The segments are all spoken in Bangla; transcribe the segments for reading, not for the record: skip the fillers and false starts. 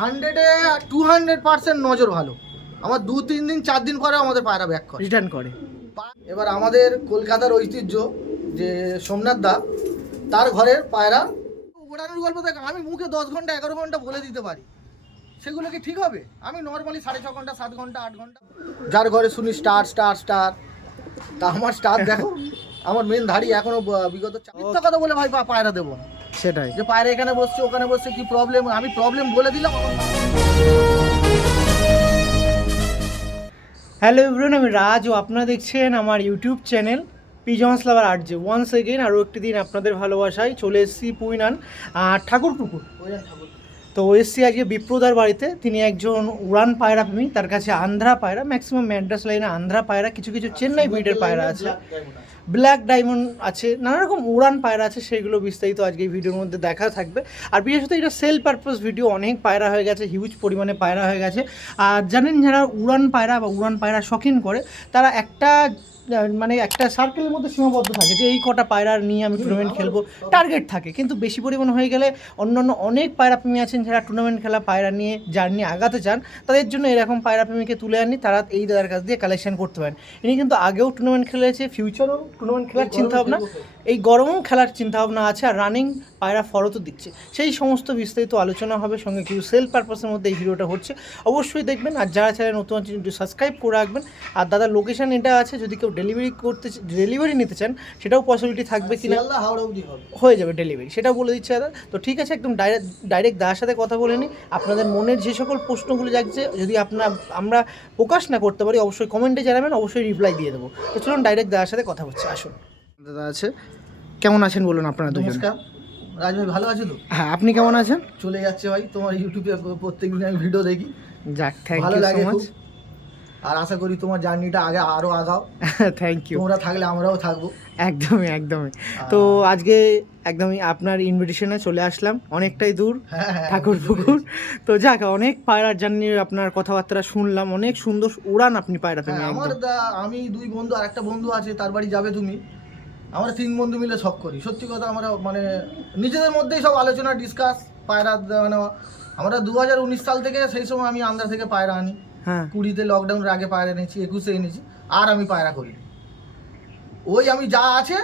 100-এ 200% নজর ভালো। আমার 2-3 দিন 4 দিন পরে আমাদের পায়রা ব্যাক করে, রিটার্ন করে। এবার আমাদের কলকাতার ঐতিহ্য যে সোমনাথ দা, তার ঘরের পায়রা ওড়ানোর গল্প দেখ, আমি মুখে 10 ঘন্টা 11 ঘন্টা বলে দিতে পারি, সেগুলো কি ঠিক হবে? আমি নর্মালি 6.5 ঘন্টা 7 ঘন্টা 8 ঘন্টা যার ঘরে শুনি স্টার স্টার স্টার, তা আমার স্টার দেখো, আমার মেন ধাড়ি এখনো বিগত মিথ্যা কথা বলে ভাই পায়রা দেবো না। সেটাই, যে পায়রা এখানে বসছে ওখানে বসছে কি প্রবলেম, আমি প্রবলেম বলে দিলাম। হ্যালো এভরিওয়ান, আমি রাজ ও আপনারা দেখছেন আমার YouTube channel pigeons lover RJ. Once again আরও একটি দিন আপনাদের ভালোবাসায় চলে এসেছি পুইনান ঠাকুরপুকুর। তো এসছি আজকে বিপ্রদার বাড়িতে। তিনি একজন উড়ান পায়রা প্রেমী, তার কাছে আন্ধ্রা পায়রা, ম্যাক্সিমাম ম্যাড্রাস লাইনে আন্ধ্রা পায়রা, কিছু কিছু চেন্নাই ব্রিডের পায়রা আছে, ব্ল্যাক ডায়মন্ড আছে, নানা রকম উড়ান পায়রা আছে। সেইগুলো বিস্তারিত আজকে এই ভিডিওর মধ্যে দেখা থাকবে। আর বিশেষত এটা সেল পারপাস ভিডিও, অনেক পায়রা হয়ে গেছে, হিউজ পরিমাণে পায়রা হয়ে গেছে। আর জানেন, যারা উড়ান পায়রা বা উড়ান পায়রা শখিন করে, তারা একটা মানে একটা সার্কেলের মধ্যে সীমাবদ্ধ থাকে যে এই কটা পায়রা নিয়ে আমি টুর্নামেন্ট খেলবো, টার্গেট থাকে। কিন্তু বেশি পরিমাণ হয়ে গেলে অন্যান্য অনেক পায়রা প্রেমী আছেন যারা টুর্নামেন্ট খেলা পায়রা নিয়ে জার্নি আগাতে চান, তাদের জন্য এরকম পায়রা প্রেমীকে তুলে আনি, তারা এই দাদার কাছ দিয়ে কালেকশন করতে পারেন। ইনি কিন্তু আগেও টুর্নামেন্ট খেলেছে, ফিউচারও টুর্নামেন্ট খেলার চিন্তাভাবনা, এই গরমেও খেলার চিন্তাভাবনা আছে, আর রানিং পায়রা ফরতও দিচ্ছে। সেই সমস্ত বিস্তারিত আলোচনা হবে, সঙ্গে কিছু সেল পারপাসের মধ্যে এই ভিডিওটা হচ্ছে, অবশ্যই দেখবেন। আর যারা চ্যানেল নতুন আছেন একটু সাবস্ক্রাইব করে রাখবেন। আর দাদার লোকেশন এটা আছে, যদি কেউ ডেলিভারি নিতে চান সেটাও পসিবিলিটি থাকবে কিনা, হয়ে যাবে ডেলিভারি, সেটাও বলে দিচ্ছে দাদা। তো ঠিক আছে, একদম ডাইরেক্ট দাদার সাথে কথা বলে নিই। আপনাদের মনের যে সকল প্রশ্নগুলো যাচ্ছে, যদি আমরা প্রকাশ না করতে পারি, অবশ্যই কমেন্টে জানাবেন, অবশ্যই রিপ্লাই দিয়ে দেবো। তো চলুন ডাইরেক্ট দাদার সাথে কথা হচ্ছে, আসুন। দাদা আছে, কেমন আছেন বলুন আপনারা দুজন? নমস্কার রাজ ভাই, ভালো আছো তো? হ্যাঁ, আপনি কেমন আছেন? চলে যাচ্ছে ভাই, তোমার ইউটিউবে প্রত্যেকদিন আমি ভিডিও দেখি, যাক, থ্যাংক ভালো ইউ লাগে সো মাচ। খুব। আর আশা করি তোমার জার্নিটা আগে আরো আগাও। Thank you. তোমরা থাকলে আমরাও থাকবো। একদমই। তো আজকে একদমই আপনার ইনভিটেশনে চলে আসলাম, অনেকটাই দূর, ঠাকুরপুকুর। তো যাক, অনেক পায়রার জার্নি আপনার কথাবার্তা শুনলাম, অনেক সুন্দর উড়ান আপনি পায়রা পেয়ে। আমার আমি 2 বন্ধু আর একটা বন্ধু আছে, তার বাড়ি যাবে তুমি, আমরা 3 বন্ধু মিলে সব করি। সত্যি কথা, আমরা মানে নিজেদের মধ্যেই সব আলোচনা ডিসকাস পায়রা নেওয়া। আমরা 2019 সাল থেকে, সেই সময় আমি আন্ধ্রা থেকে পায়রা আনি। হ্যাঁ, 20-তে লকডাউনের আগে পায়রা এনেছি, 21-এ এনেছি, আর আমি পায়রা করি। ওই আমি যা আছে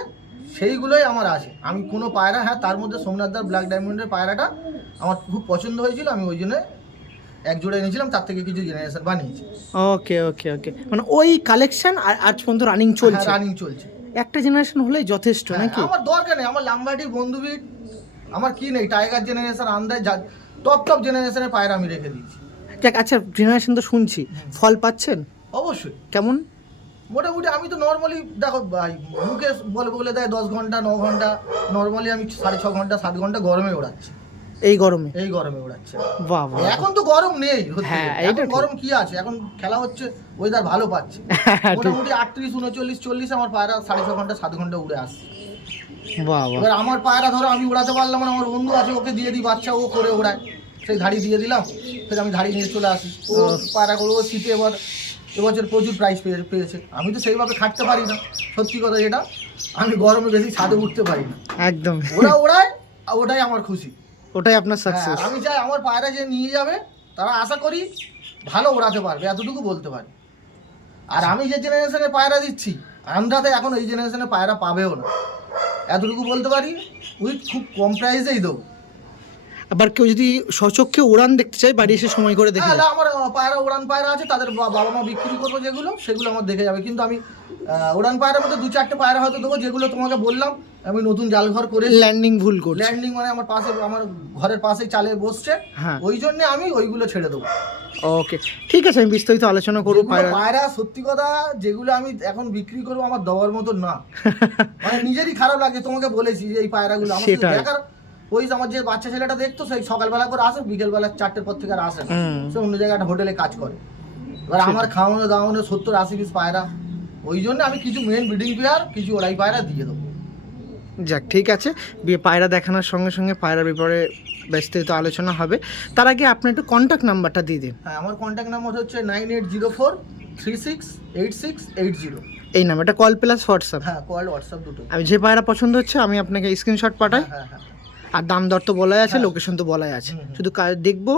সেইগুলোই আমার আছে। আমি কোনো পায়রা, হ্যাঁ তার মধ্যে সোমনাথদার ব্ল্যাক ডায়মন্ডের পায়রাটা আমার খুব পছন্দ হয়েছিল, আমি ওই জন্য এক জোড়া এনেছিলাম, তার থেকে কিছু জেনারেশন বানিয়েছি। ওকে, মানে ওই কালেকশন আজ পর্যন্ত রানিং চলছে? রানিং চলছে। একটা জেনারেশন হলেই যথেষ্ট নাকি? আমার দরকার নেই, আমার লাম্বাটি বন্ধুবিট আমার কি নেই, টাইগার জেনারেশন, আন্দাজ টপ জেনারেশনের পায়রা আমি রেখে দিয়েছি। যাক, আচ্ছা, জেনারেশন তো শুনছি, ফল পাচ্ছেন? অবশ্যই। কেমন? মোটামুটি আমি তো নর্মালি দেখো ভাই, মুখে বলে দেয় 10 ঘন্টা 9 ঘন্টা, নর্মালি আমি 6.5 ঘন্টা 7 ঘন্টা গরমে ওড়াচ্ছি। এই গরমে ওড়াচ্ছে। বাহ, এখন তো গরম নেই, হ্যাঁ, এখন গরম কি আছে, এখন খেলা হচ্ছে, ওয়েদার ভালো পাচ্ছে। মোটামুটি 38, 39, 40 আমার পায়রা 6.5 ঘন্টা 7 ঘন্টা উড়ে আসছে। এবার আমার পায়রা ধরো আমি উড়াতে পারলাম না, আমার বন্ধু আছে, ওকে দিয়ে দিই বাচ্চা, ও করে ওড়ায়, সেই ধাড়ি দিয়ে দিলাম, ফের আমি ধাড়ি নিয়ে চলে আসি। ও পায়রা করে, ও শীতে এবছর প্রচুর প্রাইজ পেয়েছে। আমি তো সেইভাবে খাটতে পারি না, সত্যি কথা যেটা, আমি গরমে বেশি ছাদে উঠতে পারি না। একদম, ওরা ওড়ায়, ওটাই আমার খুশি, ওটাই আপনার সাকসেস। আমি চাই আমার পায়রা যে নিয়ে যাবে, তারা আশা করি ভালো ওড়াতে পারবে, এতটুকু বলতে পারি। আর আমি যে জেনারেশনের পায়রা দিচ্ছি, আন্ধ্রাতে এখন এই জেনারেশনের পায়রা পাবেও না, এতটুকু বলতে পারি। উইথ খুব কম প্রাইসেই দেবো। আবার কেউ যদি সচক্ষে উড়ান দেখতে চায়, বাড়ি এসে সময় করে দেখে। আমার পায়রা উড়ান পায়রা আছে, তাদের বাবা মা বিক্রি করবো, সেগুলো আমার দেখে যাবে। কিন্তু আমি উড়ান পায়রার মধ্যে 2-4টে পায়রা হয়তো দেবো, যেগুলো তোমাকে বললাম আমি নতুন জালঘর করে ল্যান্ডিং ভুল করছি। ল্যান্ডিং মানে আমার পাশে, আমার ঘরের পাশেই চালে বসছে, ওই জন্য আমি ওইগুলো ছেড়ে দেবো। ওকে, ঠিক আছে, আমি বিস্তারিত আলোচনা করবো। পায়রা সত্যি কথা, যেগুলো আমি এখন বিক্রি করবো আমার দেওয়ার মতো না, মানে নিজেরই খারাপ লাগে। তোমাকে বলেছি যে এই পায়রাগুলো আমার দেখার, ওই আমার যে বাচ্চা ছেলেটা দেখতো, সেই সকালবেলা করে আসে, বিকেলবেলা 4টের পর থেকে আর আসে না, সে অন্য জায়গায় একটা হোটেলে কাজ করে। এবার আমার খাওয়ানো দাওয়ানো 70-80 পিস পায়রা, ওই জন্য আমি কিছু মেন ব্রিডিং পেয়ার, কিছু ওড়াই পায়রা দিয়ে দেবো। যাক, ঠিক আছে, পায়রা দেখানোর সঙ্গে সঙ্গে পায়রার ব্যাপারে বিস্তারিত আলোচনা হবে। তার আগে আপনি একটু কন্ট্যাক্ট নাম্বারটা দিয়ে দিন। হ্যাঁ, আমার কন্ট্যাক্ট নাম্বার হচ্ছে 9804368680। এই নাম্বারটা কল প্লাস হোয়াটসঅ্যাপ? হ্যাঁ, কল হোয়াটসঅ্যাপ দুটো। আমি যে পায়রা পছন্দ হচ্ছে আমি আপনাকে স্ক্রিনশট পাঠাই। হ্যাঁ, আর দাম দর তো বলাই আছে, হ্যাঁ। লোকেশন তো বলাই আছে, হুম। শুধু দেখবো,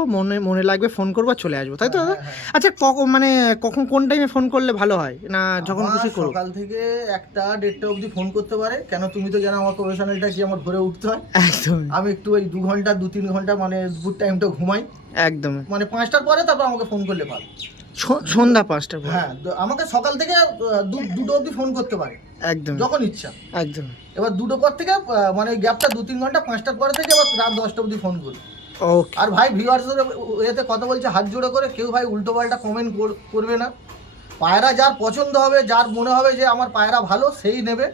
মনে লাগবে ফোন করবো আর চলে আসবো, তাই তো দাদা? হ্যাঁ, হ্যাঁ। আচ্ছা মানে কখন কোন টাইমে ফোন করলে ভালো হয়, না যখন আমার খুশি করো? সকাল থেকে 1টা-1:30টা অবধি ফোন করতে পারে, কেন তুমি তো জানো আমার প্রফেশনালটা কি, আমার ভোরে উঠতে হয়। একদম আমি একটু ওই 2 ঘন্টা 2-3 ঘন্টা মানে দুপুর টাইমটা ঘুমাই, একদম মানে 5টার পরে তারপর আমাকে ফোন করলে পাবে। সন্ধ্যা 5টার পর? হ্যাঁ, তো আমাকে সকাল থেকে 2টো অবধি ফোন করতে পারে, একদম যখন ইচ্ছা। একদম। এবার 2টো পর থেকে মানে গ্যাপটা 2-3 ঘন্টা, 5টার পরে থেকে আবার রাত 10টা অবধি ফোন করি। ওকে। আর ভাই ভিউয়ার্সদের এতে কথা বলছে হাত জোড়ে করে, কেউ ভাই উল্টো পাল্টা কমেন্ট করবে না। পায়রা যার পছন্দ হবে, যার মনে হবে যে আমার পায়রা ভালো, সেই নেবে।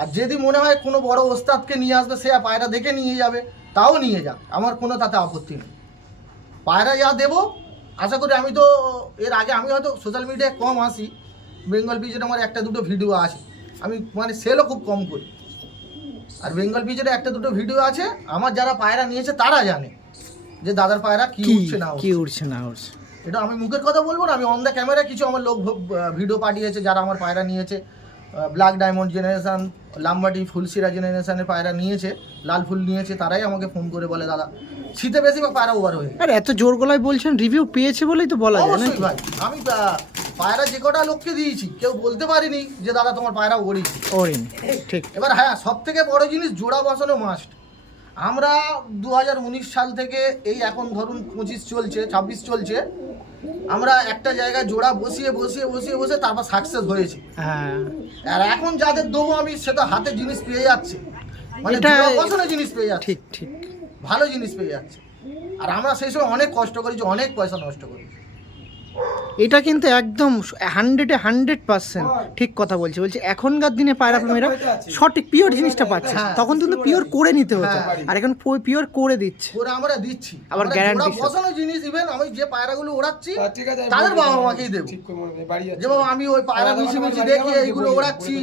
আর যদি মনে হয় কোনো বড় ওস্তাদকে নিয়ে আসবে, সে পায়রা দেখে নিয়ে যাবে, তাও নিয়ে যাক, আমার কোনো তাতে আপত্তি নেই। পায়রা যা দেবো, আশা করি, আমি তো এর আগে আমি হয়তো সোশ্যাল মিডিয়ায় কম আসি, বেঙ্গল পিজের আমার 1-2টো ভিডিও আছে, আমি মানে সেলও খুব কম করি। আর বেঙ্গল পিজের 1-2টো ভিডিও আছে, আমার যারা পায়রা নিয়েছে তারা জানে যে দাদার পায়রা কি উঠছে না কি উঠছে। উঠছে না উঠছে। এটা আমি মুখের কথা বলবো না, আমি অন দ্য ক্যামেরা কিছু আমার লোক ভিডিও পাঠিয়েছে যারা আমার পায়রা নিয়েছে, ব্ল্যাক ডায়মন্ড জেনারেশন, লাম্বাটি ফুলসিরা জেনারেশনের পায়রা নিয়েছে, লাল ফুল নিয়েছে, তারাই আমাকে ফোন করে বলে দাদা শীতে বেশি বা পায়রা ওভার হয়ে। আর এত জোর গলায় বলছেন রিভিউ পেয়েছে বলেই তো বলা যায় না? অবশ্যই ভাই, আমি পায়রা যে কটা লোককে দিয়েছি কেউ বলতে পারিনি যে দাদা তোমার পায়রা ওড়িয়েছে। ওরেন ঠিক। এবার হ্যাঁ, সব থেকে বড় জিনিস জোড়া বসানো মাস্ট। আমরা 2019 সাল থেকে এই এখন ধরুন 25 চলছে, 26 চলছে, আমরা একটা জায়গায় জোড়া বসিয়ে তারপর সাকসেস হয়েছি। হ্যাঁ, আর এখন যাদের দেবো আমি, সেটা হাতে জিনিস পেয়ে যাচ্ছে, মানে এটা জোড়া বসানো জিনিস পেয়ে যাচ্ছে, ঠিক ঠিক। ভালো জিনিস পেয়ে যাচ্ছে। আর আমরা সেই সময় অনেক কষ্ট করেছি, অনেক পয়সা নষ্ট করেছি। এটা কিন্তু একদম 100% ঠিক কথা বলছি এখনকার দিনে পায়রা প্রেমীরা সঠিক পিওর জিনিসটা পাচ্ছে। হ্যাঁ। তখন কিন্তু পিওর করে নিতে হতো, হ্যাঁ। আর এখন পিওর করে দিচ্ছে। করে আমরা দিচ্ছি, আবার আমরা guarantee জোড়া সহ। বসানো জিনিস, ইভেন আমি যে পায়রাগুলো ওড়াচ্ছি ঠিক আছে, তাদের বাবা মাকেই দেবো, ঠিক করে মনে নেই, বাড়ি আছে। যে বাবা আমি ওই পায়রা মিশিয়ে দেখি এইগুলো ওড়াচ্ছি,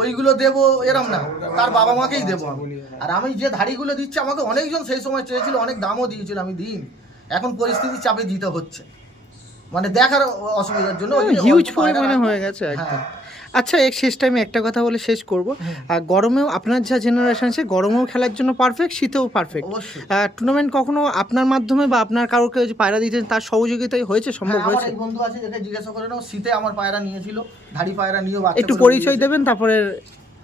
ওইগুলো দেবো, এরম না, তার বাবা মাকেই দেবো আমি। আর আমি যে ধাড়িগুলো দিচ্ছি, আমাকে অনেকজন সেই সময় চেয়েছিল, অনেক দামও দিয়েছিল, আমি দিই। এখন পরিস্থিতির চাপে দিতে হচ্ছে, মানে দেখার অসুবিধার জন্য। হিউজ পরিমাণে হয়ে গেছে একদম। হ্যাঁ। আচ্ছা, শেষ টাইমে একটা কথা বলে শেষ করব। আর গরমেও আপনার যা জেনারেশন আছে, গরমেও খেলার জন্য পারফেক্ট, শীতেও পারফেক্ট। অবশ্যই। টুর্নামেন্ট কখনো আপনার মাধ্যমে বা আপনার কারোকে যে পায়রা দিতেন তার সহযোগিতায় হয়েছে, সম্ভব হ্যাঁ, আমার হয়েছে? এক বন্ধু আছে, যাকে জিজ্ঞাসা করে নাও, শীতে আমার পায়রা নিয়েছিল, ধাড়ি পায়রা নিয়েও বাচ্চা একটু করে পরিচয় দিয়েছে। দেবেন, তারপরে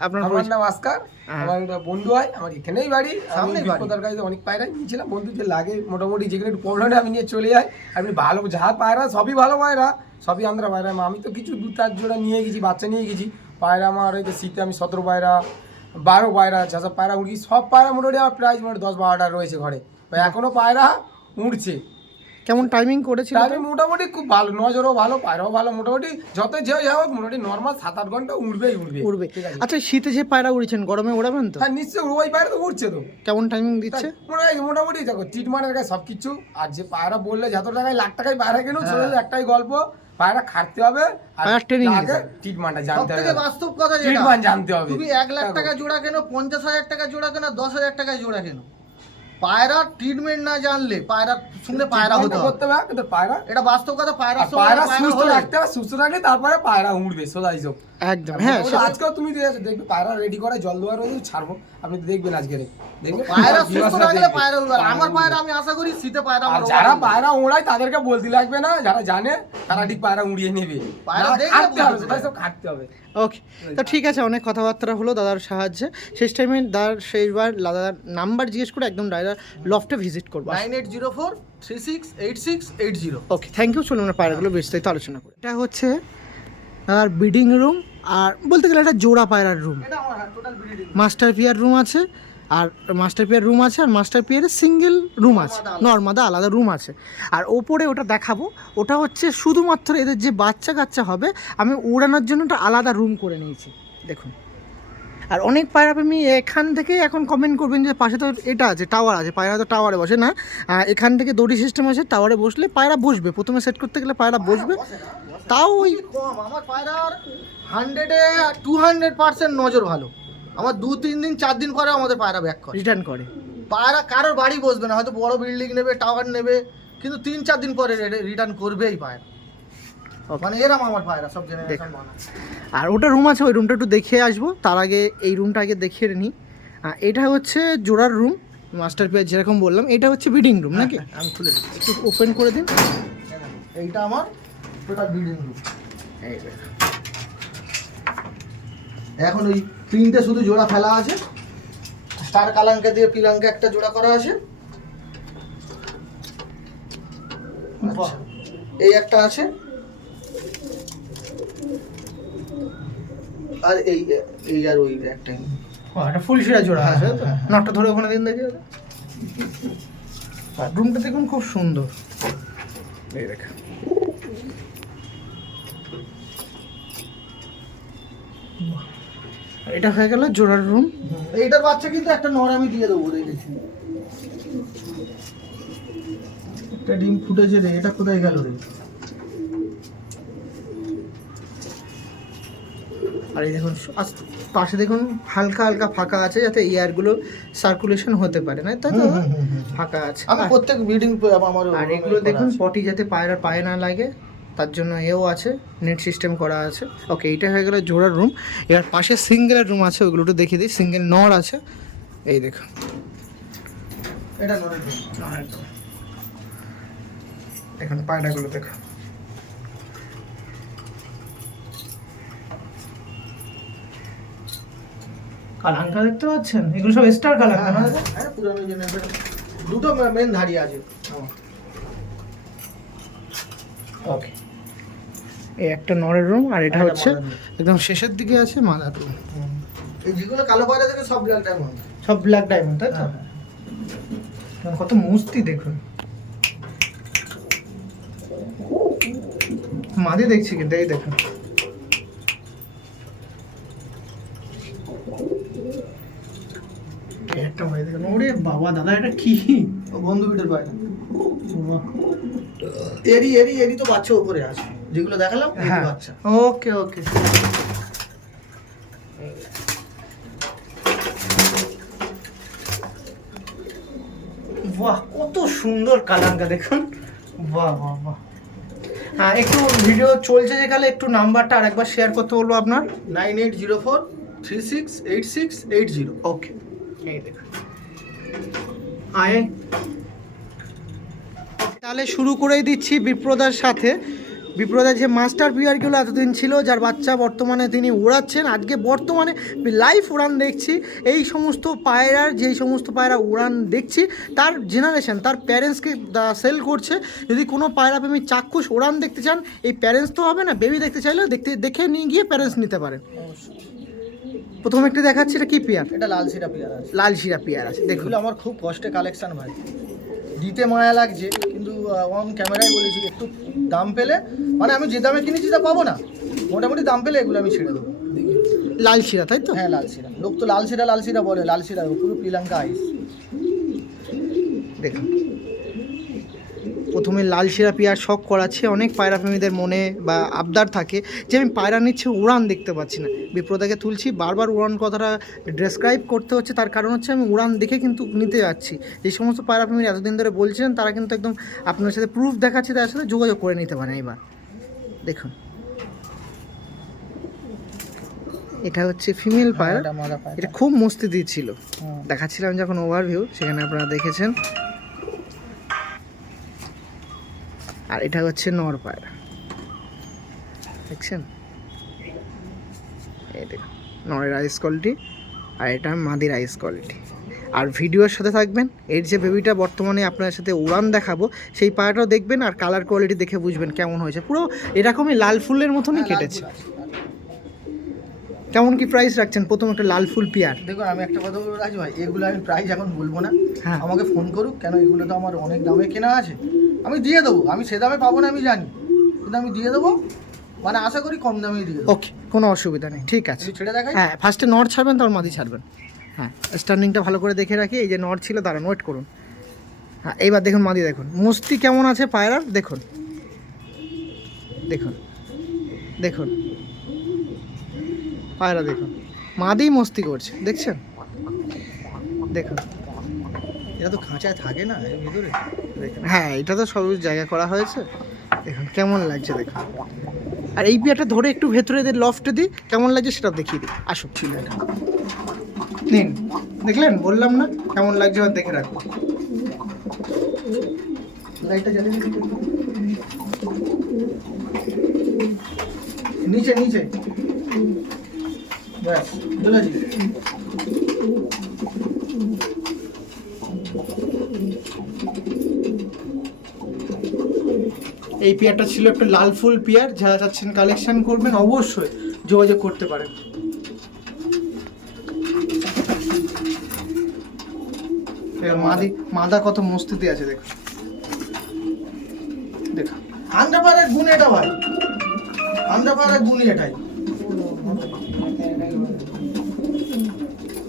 আপনার আমার পরিচয়। নাম আস্কার, আমার একটা বন্ধু হয়, আমার এখানেই বাড়ি। আমি সামনেই বাড়ি। বিপদার কাছে অনেক পায়রা নিয়েছিলাম, বন্ধু যে লাগে মোটামুটি যেখানে একটু প্রবলেম আমি নিয়ে চলে যাই। আমি ভালো যা পায়রা সবই ভালো পায়রা, সবই আন্ধ্রা পায়রা। আমি তো কিছু 2-4 জোড়া নিয়ে গেছি, বাচ্চা নিয়ে গেছি পায়রা। আমার এই শীতে আমি 17 পায়রা, 12 পায়রা, যেসব পায়রা উড়ি, সব পায়রা মোটামুটি আমার প্রাইস মোটামুটি 10-12টা রয়েছে ঘরে। এখনো পায়রা উড়ছে। কেমন টাইমিং করেছিল? টাইমিং মোটামুটি খুব ভালো, নজরও ভালো, পায়রাও ভালো, মোটামুটি যত যে হোক মোটামুটি নর্মাল 7-8 ঘন্টা উড়বেই উড়বে। ঠিক আছে। আচ্ছা, শীতে যে পায়রা উড়েছেন গরমে ওড়াবেন তো? হ্যাঁ নিশ্চয়ই, ওই পায়রা তো উঠছে তো। কেমন টাইমিং দিচ্ছে? মোটামুটি দেখো ট্রিটমেন্টের কাছে সব কিছু। আর যে পায়রা বললে যত টাকায় লাখ টাকায় পায়রা কিনুক, সেটা একটাই গল্প, পায়রা খাটতে হবে আর পায়রা training আগে নিতে ট্রিটমেন্টটা জানতে হবে। সবথেকে বাস্তব কথা যেটা, ট্রিটমেন্ট জানতে হবে। তুমি 1 লাখ টাকা জোড়া কেন, 50,000 টাকা জোড়া কেন, 10,000 টাকায় জোড়া কেন, পায়রা ট্রিটমেন্ট না জানলে পায়রা শুনে পায়রা হতে হবে। করতে হবে, কিন্তু পায়রা এটা বাস্তব কথা। পায়রা আর পায়রা সুস্থ রাখতে হবে, সুস্থ রাখলে তারপরে পায়রা উঠবে, সোজা হিসেব। একদম। হ্যাঁ, আজকেও তুমি দেখবে পায়রা রেডি করে জল দেওয়ার রয়েছে, ছাড়বো, আপনি তো দেখবেন আজকে দেখবেন পায়রা সুস্থ রাখলে পায়রা উড়বে। আর আমার পায়রা আমি আশা করি শীতে পায়রা আর আমার যারা উড়বে। পায়রা ওড়ায় তাদেরকে বলতে লাগবে না, যারা জানে তারা ঠিক পায়রা উড়িয়ে নেবে। পায়রা যারা দেখলে খাটতে হবে, বুঝতে সেটা সব খাটতে হবে। ওকে। তো ঠিক আছে, অনেক কথাবার্তা হলো দাদার সাহায্যে। শেষ টাইমে দাদার শেষবার দাদার নাম্বার জিজ্ঞেস করে একদম ডাইরেক্ট লফটে ভিজিট করবো। 9804368680। ওকে, থ্যাংক ইউ। চলুন আমরা পায়রাগুলো বিস্তারিত আলোচনা করি। এটা হচ্ছে দাদার ব্রিডিং রুম, আর বলতে গেলে এটা জোড়া পায়রার রুম। এটা আমার total breeding. Master pair room আছে, আর মাস্টার পিয়ার রুম আছে, আর মাস্টার পিয়ারের সিঙ্গেল রুম আছে, নর্মাদা আলাদা রুম আছে। আর ওপরে ওটা দেখাবো, ওটা হচ্ছে শুধুমাত্র এদের যে বাচ্চা কাচ্চা হবে, আমি উড়ানোর জন্য একটা আলাদা রুম করে নিয়েছি, দেখুন। আর অনেক পায়রা প্রেমী এখান থেকেই এখন কমেন্ট করবেন যে পাশে তো এটা আছে, টাওয়ার আছে, পায়রা তো টাওয়ারে বসে না। এখান থেকে দড়ি সিস্টেম আছে, টাওয়ারে বসলে পায়রা বসবে, প্রথমে সেট করতে গেলে পায়রা বসবে, তাও ওই কম। আমার পায়রার 100-এ 200% নজর ভালো। আমার 2-3 দিন 4 দিন পরে আমাদের পায়রা ব্যাক করে, রিটার্ন করে। পায়রা কারোর বাড়ি বসবে না, হয়তো বড় বিল্ডিং নেবে, টাওয়ার নেবে, কিন্তু 3-4 দিন পরে রিটার্ন করবেই পায়রা। মানে এরম আমার পায়রা সব জেনারেশন বানা। আর ওটা রুম আছে, ওই রুমটা একটু দেখিয়ে আসবো। তার আগে এই রুমটা আগে দেখিয়ে নিই। এটা হচ্ছে জোড়ার রুম, মাস্টার পেয়ার যেরকম বললাম, এটা হচ্ছে ব্রিডিং রুম নাকি? আমি খুলে দিচ্ছি, একটু ওপেন করে দিন। এইটা আমার টোটাল ব্রিডিং রুম। এখন ওই তিনটে শুধু জোড়া ফেলা আছে, স্টার কালাঙ্কা দিয়ে পিলাঙ্কা একটা জোড়া করা আছে। আচ্ছা, এই একটা আছে, আর এই আর ওই একটা। একটা ফুল শিরা জোড়া আছে তো? হ্যাঁ। নটটা ধরে ওখানে দিন দেখি। রুমটা দেখুন খুব সুন্দর। এই দেখুন, এটা হয়ে গেল জোড়ার রুম। এইটার বাচ্চা কিন্তু একটা নর আমি দিয়ে দেবো, দেখেছি একটা ডিম ফুটেছে রে, এটা কোথায় গেল রে? আর এই দেখুন পাশে দেখুন হালকা হালকা ফাঁকা আছে, যাতে এয়ারগুলো সার্কুলেশন হতে পারে, না তাই তো? ফাঁকা আছে। আমি প্রত্যেক ব্রিডিং আমার, আর এগুলো দেখুন পটি যাতে পায়রার পায়ে না লাগে তার জন্য এও আছে, নেট সিস্টেম করা আছে। ওকে, এইটা হয়ে গেল জোড়ার রুম। এবার পাশে সিঙ্গেলের রুম আছে, ওইগুলো একটু দেখিয়ে দিই। সিঙ্গেল নর আছে, এই দেখুন, এটা নরের রুম। দেখুন পায়রাগুলো দেখুন। কালাঙ্কা দেখতে পাচ্ছেন, এগুলো সব স্টার কালাঙ্কা না? হ্যাঁ, পুরানো জেনারেশন। দুটো মেন ধাড়ি আছে আমার। ওকে, এই একটা নরের রুম, আর এটা একটা হচ্ছে মাদার room। একদম শেষের দিকে আছে মাদার রুম। এই যেগুলো কালো পায়রা থেকে সব ব্ল্যাক ডায়মন্ড। সব ব্ল্যাক ডায়মন্ড, তাই তো? হ্যাঁ। কত মস্তি দেখুন। মাদি দেখছি কিন্তু, এই দেখুন এই একটা মাদি দেখুন। ওরে বাবা দাদা, এটা কি? ও বন্ধু বিটের পায়রা। বাহ। এরি তো বাচ্চা উপরে আছে, যেগুলো দেখালাম এই হ্যাঁ, বাচ্চা। ওকে ওকে। বাহ, কত সুন্দর কালাঙ্কা দেখুন। বাহ বাহ বাহ। হ্যাঁ, একটু ভিডিও চলছে যেখানে একটু নাম্বারটা আরেকবার শেয়ার করতে বলবো আপনার। 9804368680। ওকে, এই দেখুন। আয় তাহলে শুরু করেই দিচ্ছি বিপ্রদার সাথে। বিপ্রদার যে মাস্টার পিয়ারগুলো এতদিন ছিল, যার বাচ্চা বর্তমানে তিনি উড়াচ্ছেন, আজকে বর্তমানে লাইভ উড়ান দেখছি। এই সমস্ত পায়রার, যেই সমস্ত পায়রা উড়ান দেখছি, তার জেনারেশন, তার প্যারেন্টসকে সেল করছে। যদি কোনো পায়রা প্রেমী চাক্ষুষ উড়ান দেখতে চান, এই প্যারেন্টস তো হবে না, বেবি দেখতে চাইলেও দেখে নিয়ে গিয়ে প্যারেন্টস নিতে পারেন। প্রথম একটি দেখাচ্ছি, এটা কি পেয়ার? এটা লাল সিরা পেয়ার আছে। লাল শিরা পেয়ার আছে, দেখুন। এগুলো আমার খুব কষ্টে কালেকশন ভাই, দিতে মায়া লাগছে, কিন্তু অন ক্যামেরায় বলেছি একটু দাম পেলে, মানে আমি যে দামে কিনেছি তা পাবো না, মোটামুটি দাম পেলে এগুলো আমি ছেড়ে দেবো। লাল শিরা, তাই তো? হ্যাঁ, লাল সিরা। লোক তো লাল সিরা বলে, লাল সিরা পুরো শ্রীলঙ্কা আইস। দেখুন, প্রথমে লাল শিরা পেয়ার শখ করাচ্ছে। অনেক পায়রা প্রেমীদের মনে বা আবদার থাকে যে আমি পায়রা নিচ্ছি, উড়ান দেখতে পাচ্ছি না। বিপ্রদাকে তুলছি, বারবার উড়ান কথাটা ডেসক্রাইব করতে হচ্ছে, তার কারণ হচ্ছে আমি উড়ান দেখে কিন্তু নিতে যাচ্ছি। যে সমস্ত পায়রা প্রেমী এতদিন ধরে বলছিলেন, তারা কিন্তু একদম আপনার সাথে প্রুফ দেখাচ্ছে, তার সাথে যোগাযোগ করে নিতে পারেন। এবার দেখুন, এটা হচ্ছে ফিমেল পায়রা। এটা খুব মস্তি দিচ্ছিল, দেখাচ্ছিলাম যখন ওভারভিউ, সেখানে আপনারা দেখেছেন। আর এটা হচ্ছে নর পায়রা, দেখছেন? এই দেখুন নরের আইস কোয়ালিটি, আর এটা মাদির আইস কোয়ালিটি। আর ভিডিওর সাথে থাকবেন। এর যে বেবিটা বর্তমানে আপনার সাথে উড়ান দেখাবো, সেই পায়রাটাও দেখবেন, আর কালার কোয়ালিটি দেখে বুঝবেন কেমন হয়েছে। পুরো এরকমই লাল ফুলের মতনই কেটেছে। কেমন কি প্রাইস রাখছেন প্রথম একটা লাল ফুল পেয়ার? দেখুন, আমি একটা কথা বলবো রাজু ভাই, এগুলো আমি প্রাইস এখন বলবো না। হ্যাঁ, আমাকে ফোন করুক, কেন এগুলো তো আমার অনেক দামে কেনা আছে, আমি দিয়ে দেবো। আমি সে দামে পাবো না আমি জানি, কিন্তু আমি দিয়ে দেবো, মানে আশা করি কম দামেই দিয়ে দেবো। ওকে, কোনো অসুবিধা নেই, ঠিক আছে। একটু ছেড়ে দেখাই। হ্যাঁ, ফার্স্টে নর ছাড়বেন, তারপর মাদি ছাড়বেন। হ্যাঁ, স্টার্নিংটা ভালো করে দেখে রাখি। এই যে নর ছিল, দাঁড়ান, ওয়েট করুন। হ্যাঁ, এইবার দেখুন মাদি, দেখুন মস্তি কেমন আছে পায়রার, দেখুন দেখুন দেখুন পায়রা, দেখুন মাদি মস্তি করছে, দেখছেন? দেখুন, এটা তো খাঁচায় থাকে না এর ভিতরে, দেখেন। হ্যাঁ, এটা তো সব জায়গা করা হয়েছে। দেখুন কেমন লাগছে, দেখুন। আর এই পেয়ারটা ধরে একটু ভেতরে দিয়ে লফটে দিই, কেমন লাগছে সেটা দেখিয়ে দিই। আসুন, নিন, দেখলেন, বললাম না কেমন লাগছে, আর দেখে রাখো। লাইটটা জ্বালিয়ে দিন। নিচে নিচে ব্যাস চলেছি। এই পেয়ারটা ছিল একটা লাল ফুল পেয়ার, যারা চাচ্ছেন কালেকশন করবেন অবশ্যই যোগাযোগ করতে পারেন। মাদা কত মস্তিতে আছে দেখো, দেখো আন্ধ্রপাড়ার গুণ এটা ভাই, আন্ধ্রপাড়ার গুণ এটাই।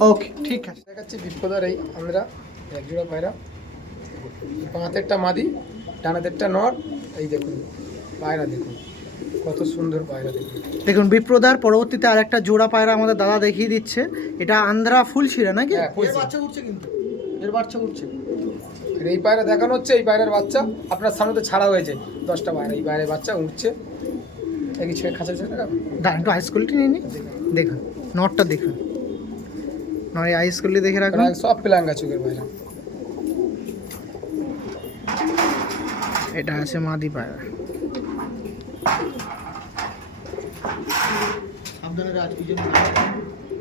ওকে ঠিক আছে। দেখাচ্ছি বিপ্রদার এই আমরা এক জোড়া পায়রা, বাঁতেরটা মাদি, ডানাতেরটা নর। এই দেখুন পায়রা, দেখুন কত সুন্দর পায়রা, দেখুন। দেখুন বিপ্রদার পরবর্তীতে আর একটা জোড়া পায়রা আমাদের দাদা দেখিয়ে দিচ্ছে, এটা আন্ধ্রা ফুলশিরা নাকি? হ্যাঁ, এর বাচ্চা উঠছে, কিন্তু এর বাচ্চা উঠছে। আর এই পায়রা দেখানো হচ্ছে, এই পায়রার বাচ্চা আপনার সামনে তো ছাড়া হয়েছে 10টা পায়রা, এই পায়রার বাচ্চা উঠছে। একই ছেড়ে খাঁচা ছেড়ে দাঁড়ান একটু আইস কোয়ালিটি নিয়ে নি, দেখুন নটটা দেখুন, নয় আইস কোয়ালিটি দেখে রাখুন। সব পেলাঙ্গা চোখের পায়রা। এটা আছে মাদি পায়রা। সাবধানে রাখ, পিছনে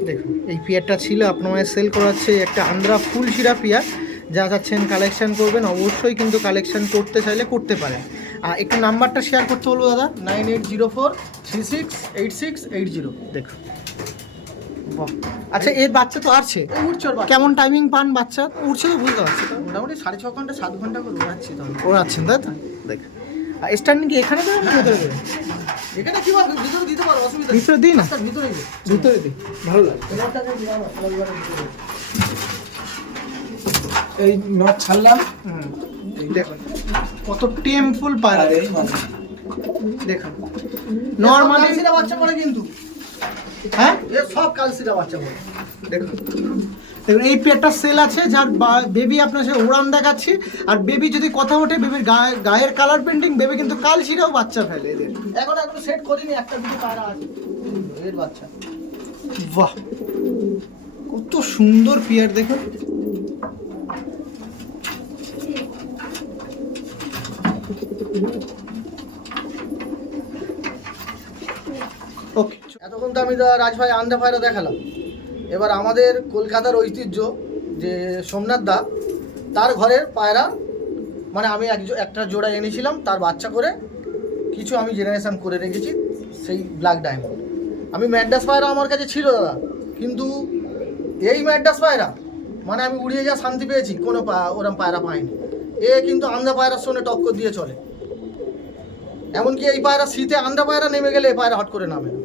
দেখুন এই পেয়ারটা ছিল আপনার সেল করাচ্ছে, একটা আন্ধ্রা ফুল শিরা পেয়ার। যা যাচ্ছেন কালেকশন করবেন অবশ্যই, কিন্তু কালেকশন করতে চাইলে করতে পারেন। আর একটু নাম্বারটা শেয়ার করতে বলবো দাদা। 9804368680। দেখুন বাহ, আচ্ছা এর বাচ্চা তো আছে, উঠছে ওর বাচ্চা। কেমন টাইমিং পান বাচ্চা? উঠছে তো বুঝতে পারছি, মোটামুটি 6.5 ঘন্টা 7 ঘন্টা করে উড়াচ্ছি তখন। ওড়াচ্ছেন তাই তো? দেখুন আর স্ট্যান্ডিং কি এখানে দেবেন না ভেতরে দেবেন? এখানে কি হবে, ভিতরে দিতে পারো, অসুবিধা নেই। ভিতরে দিই না, রাস্তার ভিতরেই দে। ভিতরে দিই, ভালো লাগে। এই নট ছাড়লাম, দেখুন কত টেম্পল পায়রা, দেখুন নরমালি নরমালি। বাচ্চা পড়ে কিন্তু, হ্যাঁ এর সব কালসিরা বাচ্চা পড়ে। দেখুন দেখুন এই পেয়ারটা সেল আছে, যার বেবি আপনার সাথে উড়ান দেখাচ্ছি। আর বেবি যদি কথা ওঠে, বেবির গায়ের কালার পেন্টিং, বেবি কিন্তু কাল ছিঁড়েও বাচ্চা ফেলে এদের। এখন সেট করিনি, একটা দুটো পায়রা আছে এর বাচ্চা। বাহ কত সুন্দর পেয়ার দেখুন। ওকে, এতক্ষণ তো আমি রাজভাই আন্ডা পায়রা দেখালাম। এবার আমাদের কলকাতার ঐতিহ্য যে সোমনাথ দা, তার ঘরের পায়রা, মানে আমি একটা জোড়া এনেছিলাম, তার বাচ্চা করে কিছু আমি জেনারেশন করে রেখেছি, সেই ব্ল্যাক ডায়মন্ড। আমি ম্যাডাস পায়রা আমার কাছে ছিল দাদা, কিন্তু এই ম্যাডাস পায়রা মানে আমি উড়িয়ে যা শান্তি পেয়েছি, কোনো ওরম পায়রা পাইনি। এ কিন্তু আন্ডা পায়রার সঙ্গে টক্কর দিয়ে চলে। এমনকি এই পায়রা শীতে আন্ডা পায়রা নেমে গেলে এই পায়রা হট করে নামে না।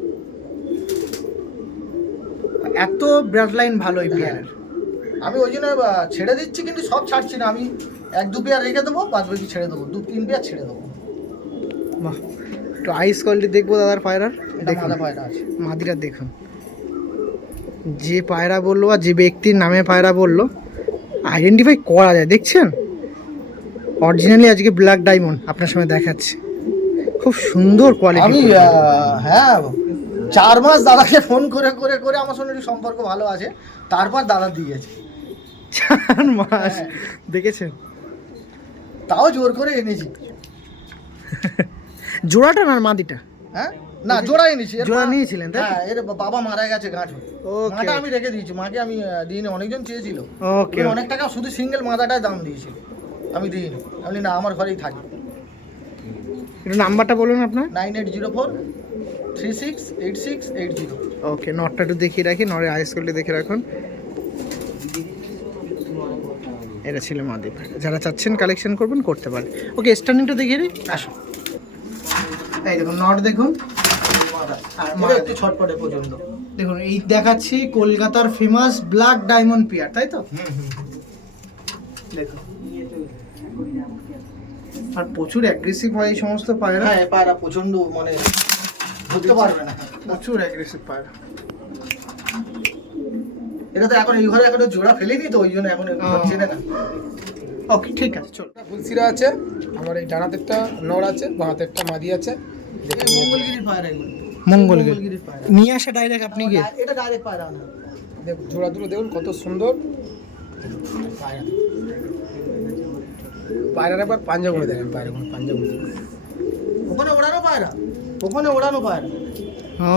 এত ব্লাড লাইন ভালো এই পেয়ারের। আমি ওই জন্য ছেড়ে দিচ্ছি, কিন্তু সব ছাড়ছি না। আমি 1-2 পেয়ার রেখে দেবো, বাদ বাকি ছেড়ে দেবো, 2-3 পেয়ার ছেড়ে দেবো। বাহ, একটু আইস কোয়ালিটি দেখবো দাদার পায়রার। এটা মাদা পায়রা আছে। মাদিরা দেখুন, যে পায়রা বললো আর যে ব্যক্তির নামে পায়রা বললো আইডেন্টিফাই করা যায়, দেখছেন? অরিজিনালি আজকে ব্ল্যাক ডায়মন্ড আপনার সামনে দেখাচ্ছে, খুব সুন্দর কোয়ালিটি। আমি হ্যাঁ 4 মাস দাদাকে ফোন করে করে করে আমার সঙ্গে একটু সম্পর্ক ভালো আছে, তারপর দাদা দিয়েছে। 4 মাস হ্যাঁ। দেখেছেন? তাও জোর করে এনেছি। জোড়াটা না মাদিটা? হ্যাঁ না, জোড়া এনেছি। জোড়া নিয়েছিলেন তাই? হ্যাঁ, এর বাবা মারা গেছে গাঁট হয়ে। ওকে, মাটা আমি রেখে দিয়েছি, মাকে আমি দিইনি। অনেকজন চেয়েছিল, ওকে, অনেক টাকা শুধু সিঙ্গেল মাদাটায় দাম দিয়েছিল, আমি দিইনি। আমি না, আমার ঘরেই থাকি। একটু নাম্বারটা বলুন আপনার। 9804368680। ওকে, নটটা একটু দেখিয়ে রাখি, নরের আইস কোয়ালিটি দেখে রাখুন। এটা ছিল মাদি পায়রা, যারা চাচ্ছেন কালেকশন করবেন করতে পারেন। ওকে, স্ট্যান্ডিংটা দেখিয়ে দিই, আসুন। এই দেখুন নট দেখুন, আর একটু ছটপটে পর্যন্ত দেখুন এই দেখাচ্ছি কলকাতার ফেমাস ব্ল্যাক ডায়মন্ড পেয়ার, তাই তো? দেখুন, আর প্রচুর অ্যাগ্রেসিভ হয় এই সমস্ত পায়রা। হ্যাঁ, পায়রা প্রচন্ড, মানে ধরতে পারবে না, প্রচুর অ্যাগ্রেসিভ পায়রা। এটা তো এখন এই ঘরে এখন জোড়া ফেলেনি, তো ওই জন্য এখন চেনে না। ওকে ঠিক আছে, চল। ফুলসিরা আছে আমার, এই ডানাতেরটা নর আছে, বাঁতেরটা মাদি আছে। মঙ্গলগিরির পায়রা এগুলো, মঙ্গলগিরি মঙ্গলগিরির পায়রা। নিয়ে আসা ডাইরেক্ট আপনি গিয়ে? এটা ডাইরেক্ট পায়রা না, দেখুন জোড়া দুটো দেখুন কত সুন্দর। পায়রা পায়রার একবার পাঞ্জা করে দেখেন, পায়রাগুলো পাঞ্জা করে দেখুন। ওখানে ওড়ানো পায়রা, ওখানে ওড়ানো পায়রা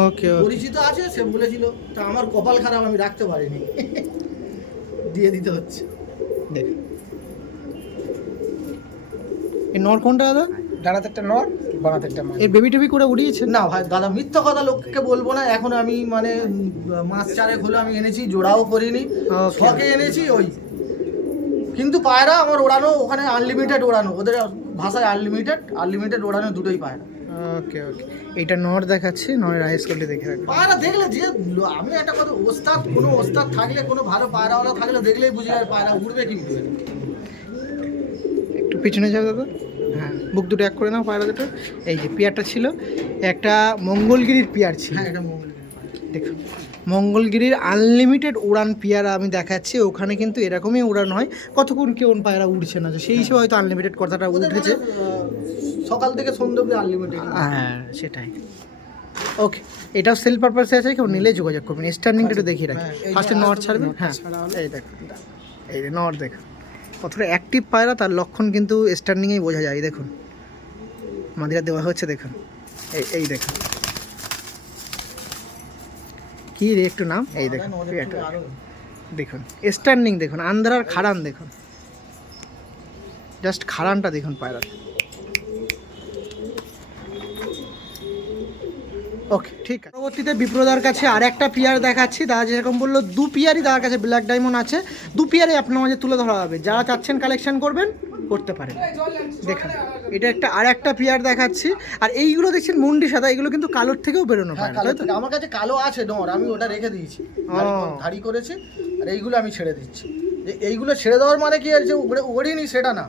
ওকে পরিচিত আছে, সে বলেছিল। তা আমার কপাল খারাপ, আমি রাখতে পারিনি, দিয়ে দিতে হচ্ছে। দেখ এই নর কোনটা দাদা? ডানাতে একটা নর, বানাতে একটা মাছ। এর বেবি টেবি করে উড়িয়েছে? না ভাই দাদা, মিথ্যা কথা লোককে বলবো না। এখন আমি মানে মাস চারেক হলো আমি এনেছি, জোড়াও করিনি, Okay. শখে এনেছি ওই। কিন্তু পায়রা আমার ওড়ানো ওখানে আনলিমিটেড ওড়ানো, ওদের ভাষায় আনলিমিটেড ওড়ানো দুটোই পায়রা। ওকে ওকে, এটা নর দেখাচ্ছি, নরের আইস করলে দেখে রাখবেন। পায়রা দেখলে যে আমি একটা কথা, কোনো ওস্তাদ থাকলে, কোনো ভালো পায়রাওয়ালা থাকলে দেখলেই বুঝে যায় পায়রা উড়বে কি উঠবে না। একটু পিছনে যাও দাদা, হ্যাঁ বুক দুটো এক করে নাও পায়রা দুটো। এই যে পিয়ারটা ছিল, একটা মঙ্গলগিরির পিয়ার ছিল। হ্যাঁ এটা মঙ্গল। দেখুন মঙ্গলগিরির আনলিমিটেড উড়ান পিয়ারা আমি দেখাচ্ছি, ওখানে কিন্তু এরকমই উড়ান হয়। কতক্ষণ কেউ পায়রা উড়ছে না, সেই হিসেবে হয়তো আনলিমিটেড কথাটা উঠেছে। সকাল থেকে সন্ধ্যা অবধি আনলিমিটেড। হ্যাঁ সেটাই। ওকে, এটাও সেল পারপাসে আছে, কেউ নিলে যোগাযোগ করবেন। স্টার্নিংটা একটু দেখিয়ে রাখি, ফার্স্টে নট ছাড়বেন। হ্যাঁ এই দেখুন, এই নট দেখুন কতটা অ্যাক্টিভ পায়রা, তার লক্ষণ কিন্তু স্টার্নিংয়েই বোঝা যায়। দেখুন মাদিরা দেওয়া হচ্ছে, দেখুন এই দেখুন কি রে একটু নাম, এই দেখুন দেখুন স্টার্নিং দেখুন, আন্ধারার খাড়ান দেখুন, জাস্ট খাড়ানটা দেখুন পায়রা। ওকে ঠিক আছে, পরবর্তীতে বিপ্রদার কাছে আর একটা পিয়ার দেখাচ্ছি। দাদা যেরকম বললো, দু পিয়ারই দাদার কাছে ব্ল্যাক ডায়মন্ড আছে, দু পিয়ারই আপনার মাঝে তুলে ধরা হবে। যারা চাচ্ছেন কালেকশন করবেন করতে পারেন। দেখুন এটা একটা আর একটা পিয়ার দেখাচ্ছি। আর এইগুলো দেখছেন মুন্ডি সাদা, এগুলো কিন্তু কালোর থেকেও বেরোনো হ্যাঁ, পায়রা, তাই তো? আমার কাছে কালো আছে নর, আমি ওটা রেখে দিয়েছি, ধাড়ি করেছি। আর এইগুলো আমি ছেড়ে দিচ্ছি। এইগুলো ছেড়ে দেওয়ার মানে কি আর যে উড়িনি সেটা না,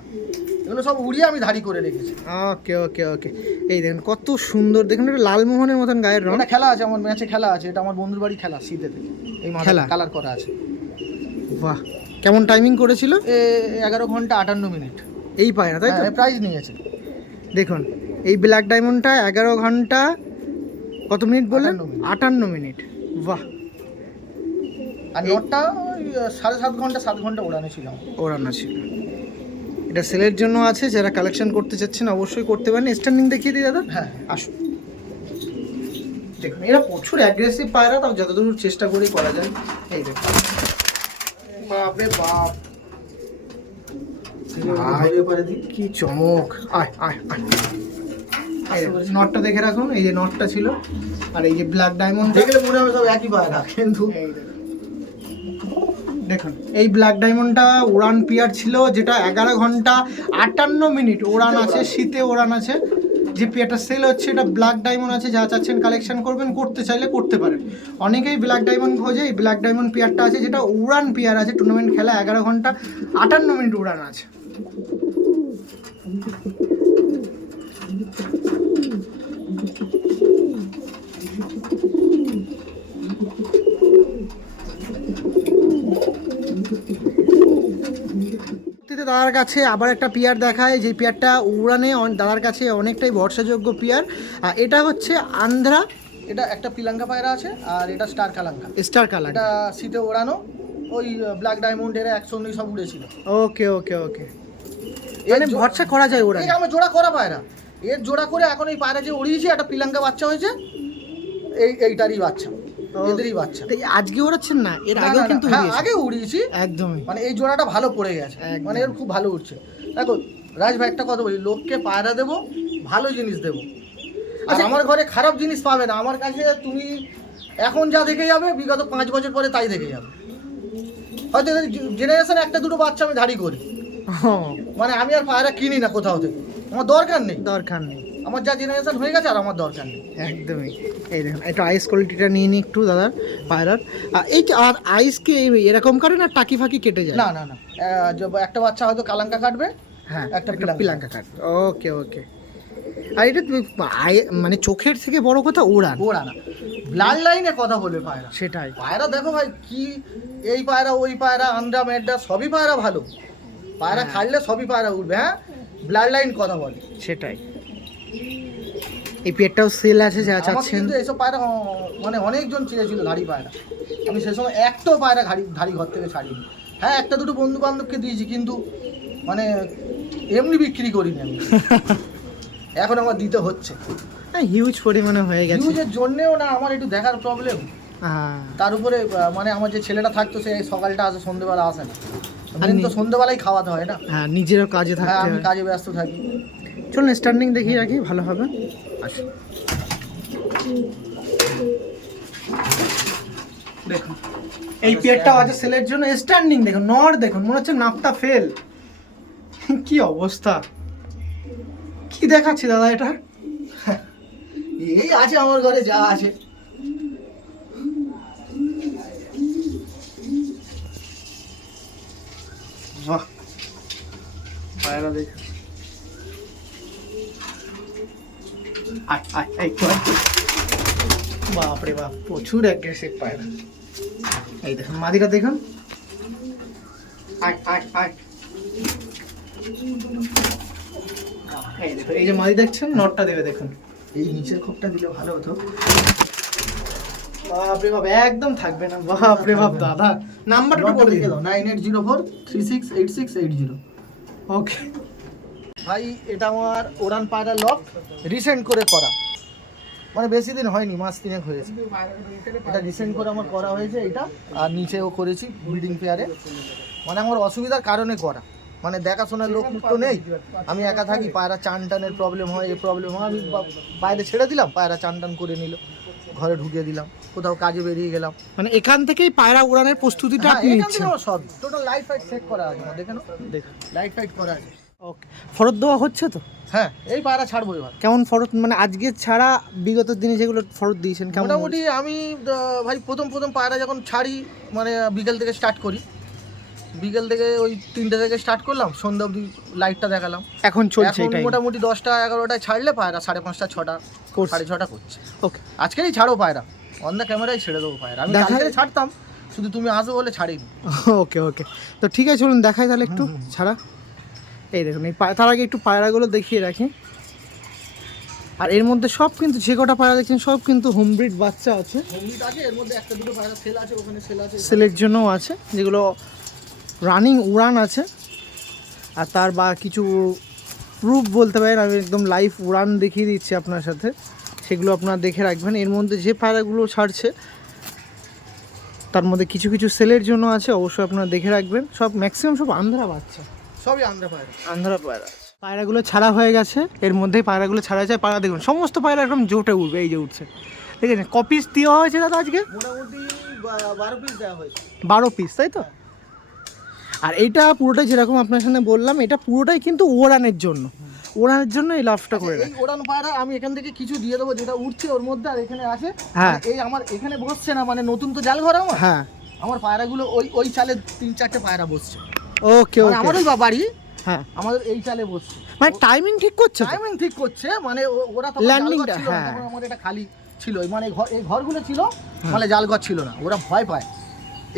এগুলো সব উড়িয়ে আমি ধাড়ি করে রেখেছি। ওকে ওকে ওকে, এই দেখুন কত সুন্দর, দেখুন এটা লালমোহনের মতন গায়ের রং। এটা খেলা আছে, আমার ম্যাচে খেলা আছে, এটা আমার বন্ধুর বাড়ি খেলা শীতে থেকে, এই খেলা? কালার করা আছে। বাহ, কেমন টাইমিং করেছিল? 11 ঘন্টা 58 মিনিট এই পায়রা, তাই তো? প্রাইজ নিয়েছে। দেখুন এই ব্ল্যাক ডায়মন্ডটা 11 ঘন্টা কত মিনিট বললেন? 58 মিনিট। বাহ, আর নটটা 7.5 ঘন্টা 7 ঘন্টা ওড়ানো ছিল। ওড়ানো ছিল। এটা সেলের জন্য আছে, যারা কালেকশন করতে চাচ্ছেন অবশ্যই করতে পারেন। স্ট্যান্ডিং দেখিয়ে দিই দাদা। হ্যাঁ আসুন দেখুন, এরা প্রচুর অ্যাগ্রেসিভ পায়রা, তাও যতদূর চেষ্টা করেই করা যায়। এই দেখুন, বাপরে বাপ, কি চমক! আয় আয় আয়, নটটা দেখে রাখুন, এই যে নটটা ছিল, আর এই যে ব্ল্যাক ডায়মন্ড দেখলে মনে হবে সব একই পায়রা, কিন্তু দেখুন এই ব্ল্যাক ডায়মন্ডটা উড়ান পিয়ার ছিল, যেটা 11 ঘন্টা 58 মিনিট ওড়ান আছে, শীতে ওড়ান আছে। যে পিয়ারটা সেল হচ্ছে এটা ব্ল্যাক ডায়মন্ড আছে, যা চাচ্ছেন কালেকশন করবেন, করতে চাইলে করতে পারেন। অনেকেই ব্ল্যাক ডায়মন্ড খোঁজে, এই ব্ল্যাক ডায়মন্ড পিয়ারটা আছে, যেটা উড়ান পিয়ার আছে, টুর্নামেন্ট খেলা 11 ঘন্টা 58 মিনিট উড়ান আছে। দাদার কাছে আবার একটা পিয়ার দেখায়, যে পিয়ারটা উড়ানে দাদার কাছে অনেকটাই ভরসাযোগ্য পিয়ার। এটা হচ্ছে আন্ধ্রা, এটা একটা পিলাঙ্কা পায়রা আছে, আর এটা স্টার কালাঙ্কা। স্টার কালার, এটা শীতে ওড়ানো, ওই ব্ল্যাক ডায়মন্ড এর একসঙ্গে সব উড়েছিল। ওকে ওকে ওকে, মানে ভরসা করা যায় ওরা। আমার জোড়া করা পায়রা, এর জোড়া করে এখন এই পায়রা যে উড়িয়েছি, একটা পিলাঙ্কা বাচ্চা হয়েছে, এইটারই বাচ্চা, এদেরই বাচ্চা। আজকে ওড়াচ্ছেন না, এর আগেও কিন্তু আগে উড়িয়েছি একদমই, মানে এই জোড়াটা ভালো পড়ে গেছে, মানে এর খুব ভালো উঠছে। দেখো রাজ ভাই একটা কথা বলি, লোককে পায়রা দেবো, ভালো জিনিস দেবো। আর আমার ঘরে খারাপ জিনিস পাবে না। আমার কাছে তুমি এখন যা দেখে যাবে, বিগত 5 বছর পরে তাই দেখে যাবে। হয়তো জেনারেশনে একটা দুটো বাচ্চা আমি ধাড়ি করি, মানে আমি আর পায়রা কিনি না কোথাও থেকে, আমার দরকার নেই। আমার যা জেনারেশন হয়ে গেছে, আর আমার দরকার নেই। একদমই। এই দেখুন একটু আইস কোয়ালিটিটা নিয়ে নিই একটু দাদার পায়রার। এই আর আইসকে এরকম করে না, টাকি ফাঁকি কেটে যায়? না না না, একটা বাচ্চা হয়তো কালাঙ্কা কাটবে, হ্যাঁ একটা পিলাঙ্কা কাটবে। ওকে ওকে। আর এটা মানে চোখের থেকে বড় কথা ওড়া না, ব্লাড লাইনে কথা বলবে পায়রা। সেটাই, পায়রা দেখো ভাই, কি এই পায়রা ওই পায়রা, আন্ডা মেডা সবই পায়রা ভালো, পায়রা খাইলে সবই পায়রা উঠবে। হ্যাঁ, ব্লাড লাইন কথা বলে, সেটাই। এই পেয়ারটাও সেল আছে যা আমাকে চাচ্ছেন। কিন্তু এইসব পায়রা মানে অনেকজন চেয়েছিল ধাড়ি পায়রা, আমি সে সময় একটাও পায়রা ধাড়ি ঘর থেকে ছাড়িনি। হ্যাঁ একটা দুটো বন্ধু বান্ধবকে দিয়েছি, কিন্তু মানে এমনি বিক্রি করিনি আমি। এখন আমার দিতে হচ্ছে, হিউজ পরিমাণে হয়ে গেছে। ইউজের জন্যেও না, আমার একটু দেখার প্রবলেম, তার উপরে মানে আমার যে ছেলেটা থাকতো সে সকালটা আসে, সন্ধ্যেবেলা আসে না, তো সন্ধ্যেবেলায় খাওয়াতে হয় না। হ্যাঁ, নিজেরও কাজে থাকতে হ্যাঁ, হয়। আমি কাজে ব্যস্ত থাকি। চলুন স্ট্যান্ডিং দেখিয়ে রাখি, ভালো হবে। আসুন দেখুন এই পেয়ারটাও আছে সেলের জন্য। স্ট্যান্ডিং দেখুন, নর দেখুন, মনে হচ্ছে নাপটা ফেল। কি অবস্থা, কি দেখাচ্ছি দাদা এটা? এই আছে আমার ঘরে যা আছে। বাহ, পায়রা দেখুন। বাপরে বাপ, প্রচুর অ্যাগ্রেসিভ পায়রা। এই দেখুন মাদিটা দেখুন। এই দেখুন, এই যে মাদি দেখছেন, নটটা দেবে দেখুন। এই নিচের খোপটা দিলে ভালো হতো। বাপরে বাপ, একদম থাকবে না। বাপরে বাপ দাদা, নাম্বারটা একটু বলে দাও। 9804368680। ওকে ভাই, এটা আমার ওড়ান পায়রা লক, রিসেন্ট করে করা, মানে বেশি দিন হয়নি, মাস 3 হয়েছে। এটা রিসেন্ট করে আমার করা হয়েছে এটা, আর নিচেও করেছি ব্রিডিং পেয়ারে। মানে আমার অসুবিধার কারণে করা, মানে দেখাশোনার লোক তো নেই, আমি একা থাকি, পায়রা চান টানের প্রবলেম হয়, এই প্রবলেম হয়, আমি বাইরে ছেড়ে দিলাম, পায়রা চান টান করে নিল, ঘরে ঢুকিয়ে দিলাম, কোথাও কাজে বেরিয়ে গেলাম। মানে এখান থেকেই পায়রা উড়ানের প্রস্তুতিটা আপনি নিচ্ছেন? সব টোটাল লাইফ ফাইট সেট করা আছে, দেখেন দেখুন লাইফ ফাইট করা আছে। ওকে, ফরত দেওয়া হচ্ছে তো? হ্যাঁ, এই পায়রা ছাড়বো এবার। কেমন ফরত, মানে আজকে ছাড়া বিগত দিনে যেগুলো ফরত দিয়েছেন কেমন? মোটামুটি আমি ভাই প্রথম পায়রা যখন ছাড়ি, মানে বিকেল থেকে স্টার্ট করি, বিকেল থেকে ওই 3টে থেকে স্টার্ট করলাম, সন্ধ্যা অবধি লাইটটা দেখালাম। এখন চলছে এখন এটাই? মোটামুটি 10টা 11টায় ছাড়লে পায়রা 5:30 6টা 6:30 করছে। ওকে, আজকেরই ছাড়ো পায়রা, অন দ্য ক্যামেরায় ছেড়ে দেবো পায়রা। আমি কালকে ছাড়তাম, শুধু তুমি আসো বলে ছাড়িনি। ওকে ওকে, তো ঠিক আছে, চলুন দেখাই তাহলে একটু ছাড়া। এই দেখুন, এই তার আগে একটু পায়রাগুলো দেখিয়ে রাখি। আর এর মধ্যে সব কিন্তু যে কটা পায়রা দেখছেন সব কিন্তু হোম ব্রিড বাচ্চা আছে। হোম ব্রিড আছে, এর মধ্যে একটা দুটো পায়রা সেল আছে, ওখানে সেল আছে, সেলের জন্যও আছে, যেগুলো রানিং উড়ান আছে। আর তার বা কিছু প্রুফ বলতে পারেন, আমি একদম লাইভ উড়ান দেখিয়ে দিচ্ছি আপনার সাথে, সেগুলো আপনারা দেখে রাখবেন। এর মধ্যে যে পায়রাগুলো ছাড়ছে তার মধ্যে কিছু কিছু সেলের জন্য আছে, অবশ্যই আপনারা দেখে রাখবেন। সব ম্যাক্সিমাম সব আন্ধ্রা বাচ্চা, সবই আন্ধ্রা পায়রা। আন্ধ্রা পায়রা। পায়রাগুলো ছাড়া হয়ে গেছে, এর মধ্যেই পায়রাগুলো ছাড়া যায়। পায়রা দেখুন, সমস্ত পায়রা একদম জোটে উঠবে, এই যে উঠছে, ঠিক আছে। কপিস দেওয়া হয়েছে দাদা আজকে? মোটামুটি 12 পিস দেওয়া হয়েছে। 12 পিস, তাই তো? আর এইটা পুরোটাই যেরকম আপনার সামনে বললাম, এটা পুরোটাই কিন্তু ওড়ানের জন্য, ওড়ানের জন্য এই লাভটা করে। এই ওড়ান পায়রা আমি এখান থেকে কিছু দিয়ে দেবো, যেটা উঠছে ওর মধ্যে, আর এখানে আছে। হ্যাঁ, এই আমার এখানে বসছে না, মানে নতুন তো জাল ঘর আমার। হ্যাঁ, আমার পায়রাগুলো ওই চালে 3-4টে পায়রা বসছে। ওকে ওকে, আমারই বাড়ি, হ্যাঁ, আমাদের এই চালে বসছে। মানে টাইমিং ঠিক করছে, টাইমিং ঠিক করছে, মানে ওরা তো ল্যান্ডিংটা, ছিল না, হ্যাঁ, তখন আমার এটা খালি ছিল, মানে এই ঘরগুলো ছিল, মানে জাল ঘর ছিল না, ওরা ভয় পায়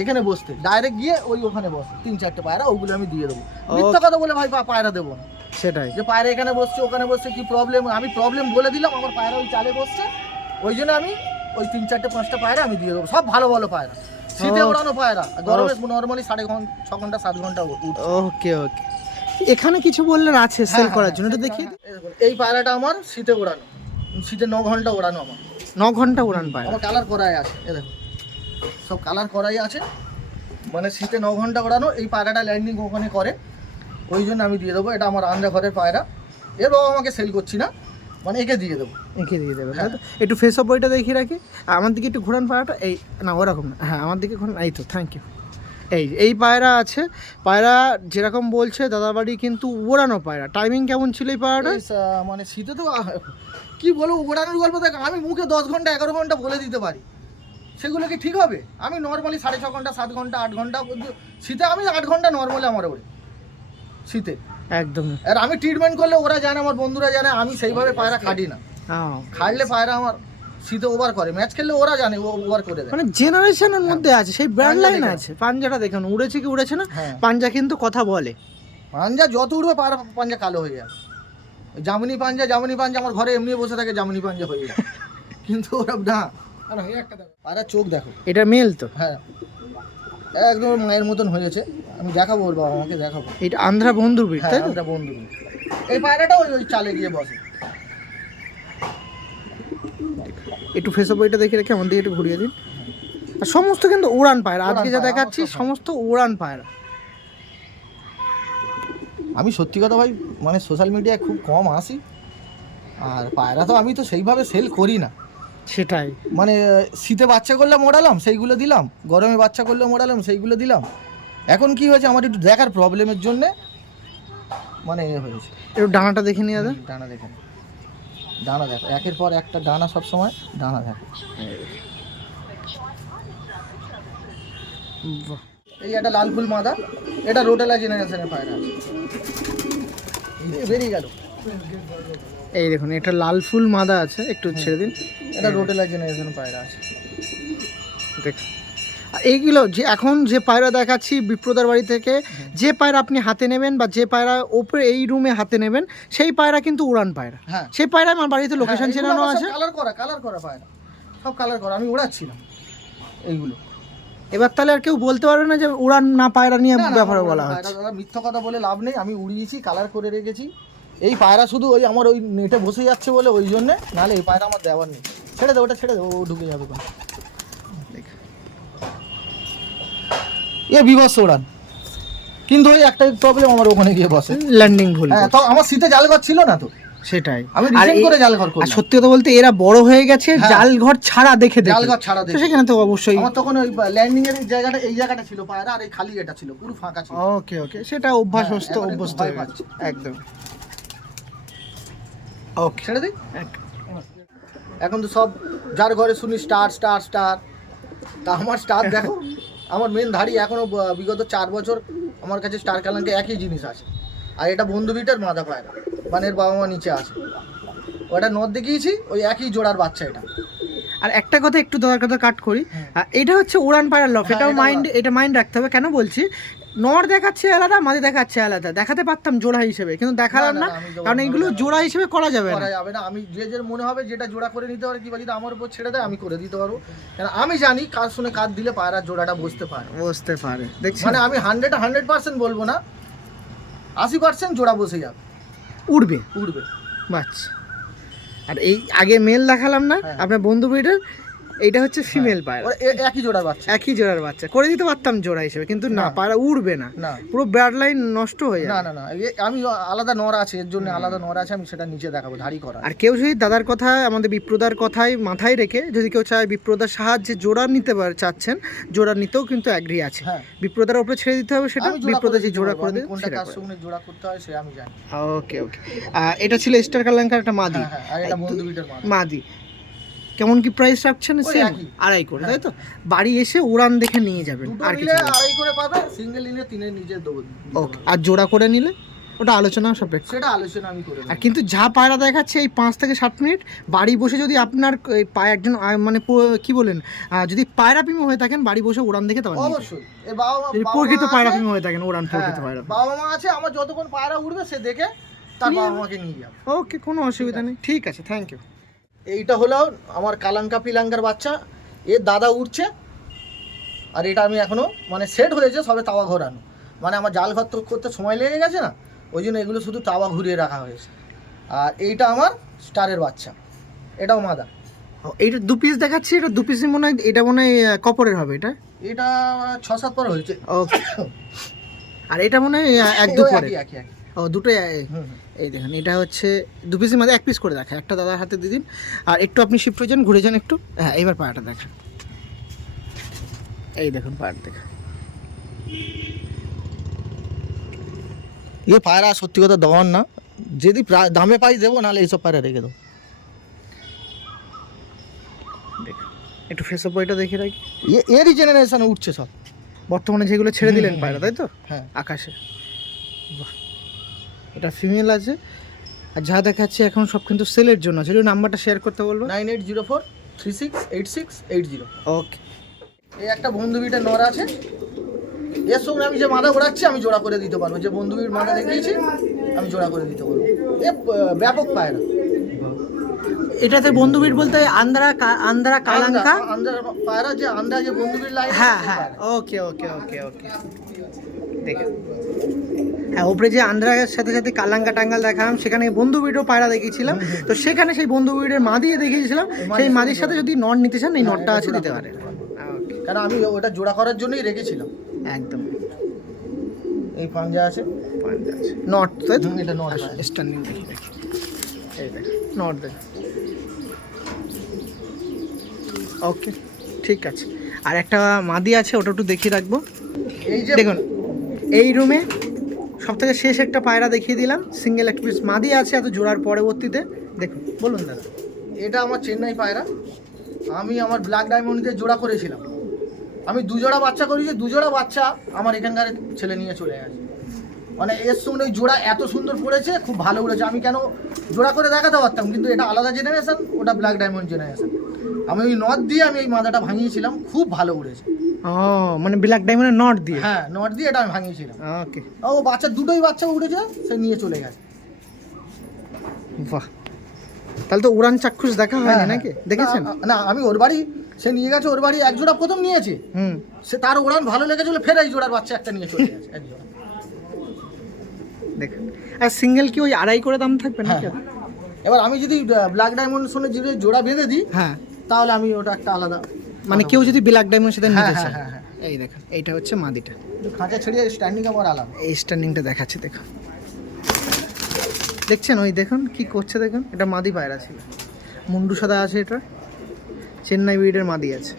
এখানে বসতে, ডাইরেক্ট গিয়ে ওখানে বসে 3-4টে পায়রা, ওগুলো আমি দিয়ে দেবো। মিথ্যা কথা বলে ভাই পায়রা দেবো না, সেটাই। যে পায়রা এখানে বসছে ওখানে বসছে কি প্রবলেম, আমি প্রবলেম বলে দিলাম, আমার পায়রা ওই চালে বসছে, ওই জন্য আমি ওই 3-4-5টা পায়রা আমি দিয়ে দেবো। সব ভালো ভালো পায়রা, শীতে ওড়ানো পায়রা, গরমে নর্মালি 6 ঘন্টা 7 ঘন্টা উঠছে। ওকে ওকে, এখানে কিছু বললেন আছে সেল করার জন্য, এটা দেখিয়ে দিন। এই পায়রাটা আমার শীতে ওড়ানো, শীতে 9 ঘন্টা ওড়ানো, আমার 9 ঘন্টা উড়ান পায়রা। আমার কালার করাই আছে, এ দেখো সব কালার করাই আছে, মানে শীতে 9 ঘন্টা ওড়ানো। এই পায়রাটা ল্যান্ডিং ওখানে করে, ওই জন্য আমি দিয়ে দেবো। এটা আমার আন্ধ্রা ঘরের পায়রা, এর বাবা আমাকে সেল করছি না, মানে একে দিয়ে দেবো, এঁকে দিয়ে দেবেন। একটু ফেস অফ বইটা দেখিয়ে রাখি, আমার দিকে একটু ঘোরান পায়রাটা, এই না ওরকম না, হ্যাঁ আমার দিকে ঘোরান, এই তো, থ্যাংক ইউ। এই পায়রা আছে, পায়রা যেরকম বলছে দাদাবাড়ি কিন্তু ওড়ানো পায়রা। টাইমিং কেমন ছিল এই পায়রাটা? মানে শীতে তো কি বলবো, ওড়ানোর গল্প দেখ, আমি মুখে 10 ঘন্টা 11 ঘন্টা বলে দিতে পারি, সেগুলো কি ঠিক হবে? আমি নর্মালি 6.5 ঘন্টা 7 ঘন্টা 8 ঘন্টা, শীতে আমি 8 ঘন্টা নর্মালি আমার ওড়ে শীতে একদম। আর আমি ট্রিটমেন্ট করলে ওরা জানে, আমার বন্ধুরা জানে, আমি সেইভাবে পায়রা খাটি না। খাটলে পায়রা আমার শীতে ওভার করে, ম্যাচ খেললে ওরা জানে ওভার করে দেয়, মানে জেনারেশনের মধ্যে আছে, সেই ব্র্যান্ড লাইন আছে। পাঞ্জাটা দেখুন, উড়েছে কি উড়েছে না, পাঞ্জা কিন্তু কথা বলে। পাঞ্জা যত উঠবে পায়রা পাঞ্জা কালো হয়ে যাবে, জামিনী পাঞ্জা আমার ঘরে এমনি বসে থাকে, জামিনী পাঞ্জা হয়ে যায়, কিন্তু ওরা না। পায়রা চোখ দেখো, এটা মেল তো? হ্যাঁ, একদম মায়ের মতন হয়েছে। আমি দেখাবো, ওর বাবা আমাকে দেখাবো। এটা আন্ধ্রা বন্ধুর ব্রিড, তাই তো? আন্ধ্রা বন্ধু। এই পায়রাটা ওই চালে গিয়ে বসে। একটু ফেসে বইটা দেখে রেখে আমাদের একটু ঘুরিয়ে দিন। আর সমস্ত কিন্তু উড়ান পায়রা, আজকে যা দেখাচ্ছি সমস্ত উড়ান পায়রা। আমি সত্যি কথা ভাই, মানে সোশ্যাল মিডিয়ায় খুব কম আসি, আর পায়রা তো আমি তো সেইভাবে সেল করি না। সেটাই, মানে শীতে বাচ্চা করলে মোড়ালাম সেইগুলো দিলাম, গরমে বাচ্চা করলে মোড়ালাম সেইগুলো দিলাম। এখন কি হয়েছে, আমার একটু দেখার প্রবলেমের জন্যে মানে হয়েছে। একটু ডানাটা দেখে নিয়ে দাদা। ডানা দেখেন, ডানা দেখো, একের পর একটা ডানা, সব সময় ডানা দেখো। এই একটা লাল ফুল মাদা, এটা রোটেলা জেনারেশনের পায়রা আছে। বেরিয়ে গেল। এই দেখুন, এটা লাল ফুল মাদা আছে, একটু ছেড়ে দিন। এটা রোটেলা জেনারেশনের পায়রা আছে। দেখুন এইগুলো যে এখন যে পায়রা দেখাচ্ছি বিপ্রদার বাড়ি থেকে, যে পায়রা আপনি হাতে নেবেন বা যে পায়রা ওপরে এই রুমে হাতে নেবেন, সেই পায়রা কিন্তু উড়ান পায়রা। হ্যাঁ, সেই পায়রা আমার বাড়িতে লোকেশন চেনানো আছে। কালার করা পায়রা, সব কালার করা, আমি উড়াচ্ছিলাম এইগুলো। এবার তাহলে আর কেউ বলতে পারবে না যে উড়ান না পায়রা নিয়ে ব্যাপারে বলা হচ্ছে। মিথ্যা কথা বলে লাভ নেই, আমি উড়িয়েছি, কালার করে রেখেছি। এই পায়রা শুধু ওই আমার ওই নেটে বসে যাচ্ছে বলে ওই জন্যে, নাহলে এই পায়রা আমার দেওয়ার নেই। ছেড়ে দে, ওটা ছেড়ে দে, ও ঢুকে যাবে। এ বিভৎস ওড়ান, কিন্তু ওই একটাই প্রবলেম, আমার ওখানে গিয়ে বসে ল্যান্ডিং ভুল। হ্যাঁ, তো আমার শীতে জালঘর ছিল না তো, সেটাই আমি রিসেন্ট করে জালঘর করি। আর সত্যি কথা বলতে এরা বড় হয়ে গেছে জালঘর ছাড়া দেখে জালঘর ছাড়া দেখে, সেখানে তো অবশ্যই আমার তখন ওই ল্যান্ডিং এর জায়গাটা, এই জায়গাটা ছিল পায়রা, আর এই খালি এটা ছিল, পুরো ফাঁকা ছিল। ওকে ওকে, সেটা অভ্যস্ত হয়ে গেছে একদম। ওকে, ছেড়ে দিই। এখন তো সব যার ঘরে শুনি স্টার স্টার স্টার, তা আমার স্টার দেখো, আমার মেন ধাড়ি এখনো বিগত 4 বছর আমার কাছে স্টার কালাঙ্কে একই জিনিস আছে। আর এটা বন্ধু বিটের মাদা পায়রা, মানে এর বাবা মা নিচে আছে, ওটা নদ দেখিয়েছি, ওই একই জোড়ার বাচ্চা এটা। আর একটা কথা একটু দরকার কাট করি, এটা হচ্ছে উড়ান পায়রার লফ, এটাও এটা মাইন্ড রাখতে হবে। কেন বলছি, নর দেখাচ্ছে আলাদা, মাদি দেখাচ্ছে আলাদা, দেখাতে পারতাম জোড়া হিসেবে, কিন্তু দেখালাম না, কারণ এইগুলো জোড়া হিসেবে করা যাবে না। আমি যে মনে হবে যেটা জোড়া করে নিতে পারে, কিংবা যদি আমার উপর ছেড়ে দেয় আমি করে দিতে পারবো, কারণ আমি জানি কার শুনে কাজ দিলে পায়রার জোড়াটা বসতে পারে। মানে আমি 100% বলবো না, 80% জোড়া বসে যাবে, উড়বে। বাস। আর এই আগে মেল দেখালাম না আপনার বন্ধু ব্রিডের, এইটা হচ্ছে ফিমেল পায়রা, একই জোড়ার বাচ্চা করে দিতে পারতাম জোড়া হিসেবে, কিন্তু না, পায়রা উড়বে না, পুরো ব্রাড লাইন নষ্ট হয়ে যাবে। না, আমি আলাদা নর আছে, এর জন্য আলাদা নর আছে, আমি সেটা নিচে দেখাবো, ধাড়ি করা। আর কেউ যদি দাদার কথা, আমাদের বিপ্রদার কথাই মাথায় রেখে যদি কেউ চায় বিপ্রদার সাহায্যে জোড়া নিতে চাচ্ছেন, জোড়া নিতেও কিন্তু অ্যাগ্রি আছে। বিপ্রদার উপরে ছেড়ে দিতে হবে, সেটা বিপ্রদা যে জোড়া করে দেবে, কোনটা কার সঙ্গে জোড়া করতে হয় সে আমি জানি। ওকে। এটা ছিল স্টার কালাঙ্কার একটা মাদি, আর এটা বন্ধু বিটের মাদি। কেমন কি প্রাইস রাখছেন? সেম 2.5 করে, তাই তো? বাড়ি এসে উড়ান দেখে নিয়ে যাবেন, আর কিছু 2.5 করে পাবে, সিঙ্গেল নিলে 3 এর নিচে দেবো। ওকে। আর জোড়া করে নিলে ওটা আলোচনা সাপেক্ষ, সেটা আলোচনা আমি করে। আর কিন্তু যা পায়রা দেখাচ্ছে এই 5 থেকে 7 মিনিট বাড়ি বসে, যদি আপনার একজন মানে কি বলেন, যদি পায়রা প্রেমী হয়ে থাকেন, বাড়ি বসে উড়ান দেখে তখন অবশ্যই, এই বাবা প্রকৃত পায়রা প্রেমী হয়ে থাকেন, উড়ান প্রকৃত পায়রা, বাবা মা আছে আমার, যতক্ষণ পায়রা উড়বে সে দেখে তার বাবা মাকে নিয়ে যাবে। ওকে, কোনো অসুবিধা নেই, ঠিক আছে, থ্যাংক ইউ। এইটা হলো আমার কালাঙ্কা পিলাঙ্কার বাচ্চা, এর দাদা উঠছে, আর এটা আমি এখনো মানে সেট হয়েছে সবে, তাওয়া ঘোরানো, মানে আমার জাল ঘর করতে সময় লেগে গেছে না, ওই জন্য এগুলো শুধু তাওয়া ঘুরিয়ে রাখা হয়েছে। আর এইটা আমার স্টারের বাচ্চা, এটাও মাদা। এইটা 2 পিস দেখাচ্ছি, এটা 2 পিসই মনে হয়, এটা মনে হয় কপরের হবে, এটা 6-7 পর হয়েছে। ওকে। আর এটা মনে হয় 1-2 পরে, একই। দুটোই। এই দেখেন, এটা হচ্ছে 2 পিসের মধ্যে 1 পিস করে দেখা, একটা দাদার হাতে দিয়ে দিন। আর একটু আপনি শিফট হয়ে যান, ঘুরে যান একটু। হ্যাঁ, এবার পায়াটা দেখেন, এই দেখুন পায়াটা দেখেন। এ পায়রা সত্যি কথা দেওয়ার না, যদি দামে পাই দেবো, নাহলে এইসব পায়রা রেখে দেবো। একটু ফেস বইটা দেখে রাখি, এরই জেনারেশনে উঠছে সব, বর্তমানে যেগুলো ছেড়ে দিলেন পায়রা, তাই তো? হ্যাঁ, আকাশে। বাহ, এটা ফিমেল আছে। আর যা দেখাচ্ছে এখন সব কিন্তু সেলের জন্য আছে। যদি নাম্বারটা শেয়ার করতে বলবো, 9804368680। ওকে। এই একটা বন্ধু বিটের নর আছে, এর সঙ্গে আমি যে মাদা ওড়াচ্ছি আমি জোড়া করে দিতে পারবো, যে বন্ধু বিট মাদা দেখিয়েছি আমি জোড়া করে দিতে পারবো। এ ব্যাপক পায়রা। এটাতে বন্ধুবীর বলতে আন্দ্রা কালাঙ্কা, আন্দ্রা পায়রা, যে আন্দ্রা যে বন্ধুবীর লাগে। হ্যাঁ হ্যাঁ, ওকে ওকে ওকে ওকে, দেখে হ্যাঁ ওপরে যে আন্দ্রার সাথে সাথে কালাঙ্কা টাঙ্গাল দেখালাম, সেখানে বন্ধুবীরও পায়রা দেখিয়েছিলাম। তো সেখানে সেই বন্ধুবীরের মা দিয়ে দেখিয়েছিলাম, সেই মাদির সাথে যদি নট নিতে চান এই নটটা আছে, দিতে পারেন। কারণ আমি ওটা জোড়া করার জন্যই রেখেছিলাম। একদম, এই পাঞ্জা আছে, নট তো এটা নট স্ট্যান্ডিং দেখি দেখি, এই দেখ নট দেখ। ওকে ঠিক আছে, আর একটা মাদি আছে, ওটা একটু দেখিয়ে রাখবো। এই যে দেখুন এই রুমে সব থেকে শেষ একটা পায়রা দেখিয়ে দিলাম, সিঙ্গেল একটা পিস মাদি আছে এত জোড়ার পরবর্তীতে। দেখুন, বলুন দাদা। এটা আমার চেন্নাই পায়রা, আমি আমার ব্ল্যাক ডায়মন্ড দিয়ে জোড়া করেছিলাম। আমি 2 জোড়া বাচ্চা করেছি, 2 জোড়া বাচ্চা আমার এখানকার ছেলে নিয়ে চলে গেছে। মানে এর সঙ্গে ওই জোড়া এত সুন্দর পড়েছে, খুব ভালো উড়েছে। আমি কেন জোড়া করে দেখাতে পারতাম, কিন্তু এটা আলাদা জেনারেশন, ওটা ব্ল্যাক ডায়মন্ড জেনারেশন। আমি ওই নট দিয়ে আমি এই মাদাটা ভাঙিয়েছিলাম, খুব ভালো উড়েছে। ও মানে ব্ল্যাক ডায়মন্ডের নট দিয়ে? হ্যাঁ, নট দিয়ে এটা আমি ভাঙিয়েছিলাম। ওকে, ও বাচ্চা দুটোই বাচ্চা উঠেছে, সে নিয়ে চলে গেছে। বাহ, তাহলে তো উড়ান চাক্ষুষ দেখা হয়নি নাকি? দেখেছেন? না, আমি ওর বাড়ি, সে নিয়ে গেছে ওর বাড়ি, এক জোড়া প্রথম নিয়েছে। সে তার উড়ান ভালো লেগেছিল, ফের এই জোড়ার বাচ্চা একটা নিয়ে চলে গেছে, এক জোড়া। দেখুন, আর সিঙ্গেল কি ওই 2.5 করে দাম থাকবে নাকি? এবার আমি যদি ব্ল্যাক ডায়মন্ড সঙ্গে যদি জোড়া বেঁধে দিই, হ্যাঁ, তাহলে আমি ওটা একটা আলাদা, মানে কেউ যদি ব্ল্যাক ডায়মন্ডের সাথে নিতে হ্যাঁ, চায়। হ্যাঁ, হ্যাঁ। এই দেখুন, এইটা হচ্ছে মাদিটা, খাঁচা ছেড়িয়ে স্ট্যান্ডিং আমার আলাদা। এই স্ট্যান্ডিংটা দেখাচ্ছি, দেখুন দেখছেন, ওই দেখুন কি করছে, দেখুন এটা মাদি পায়রা ছিল, মুন্ডু সাদা আছে, এটা চেন্নাই ব্রিডের মাদি আছে।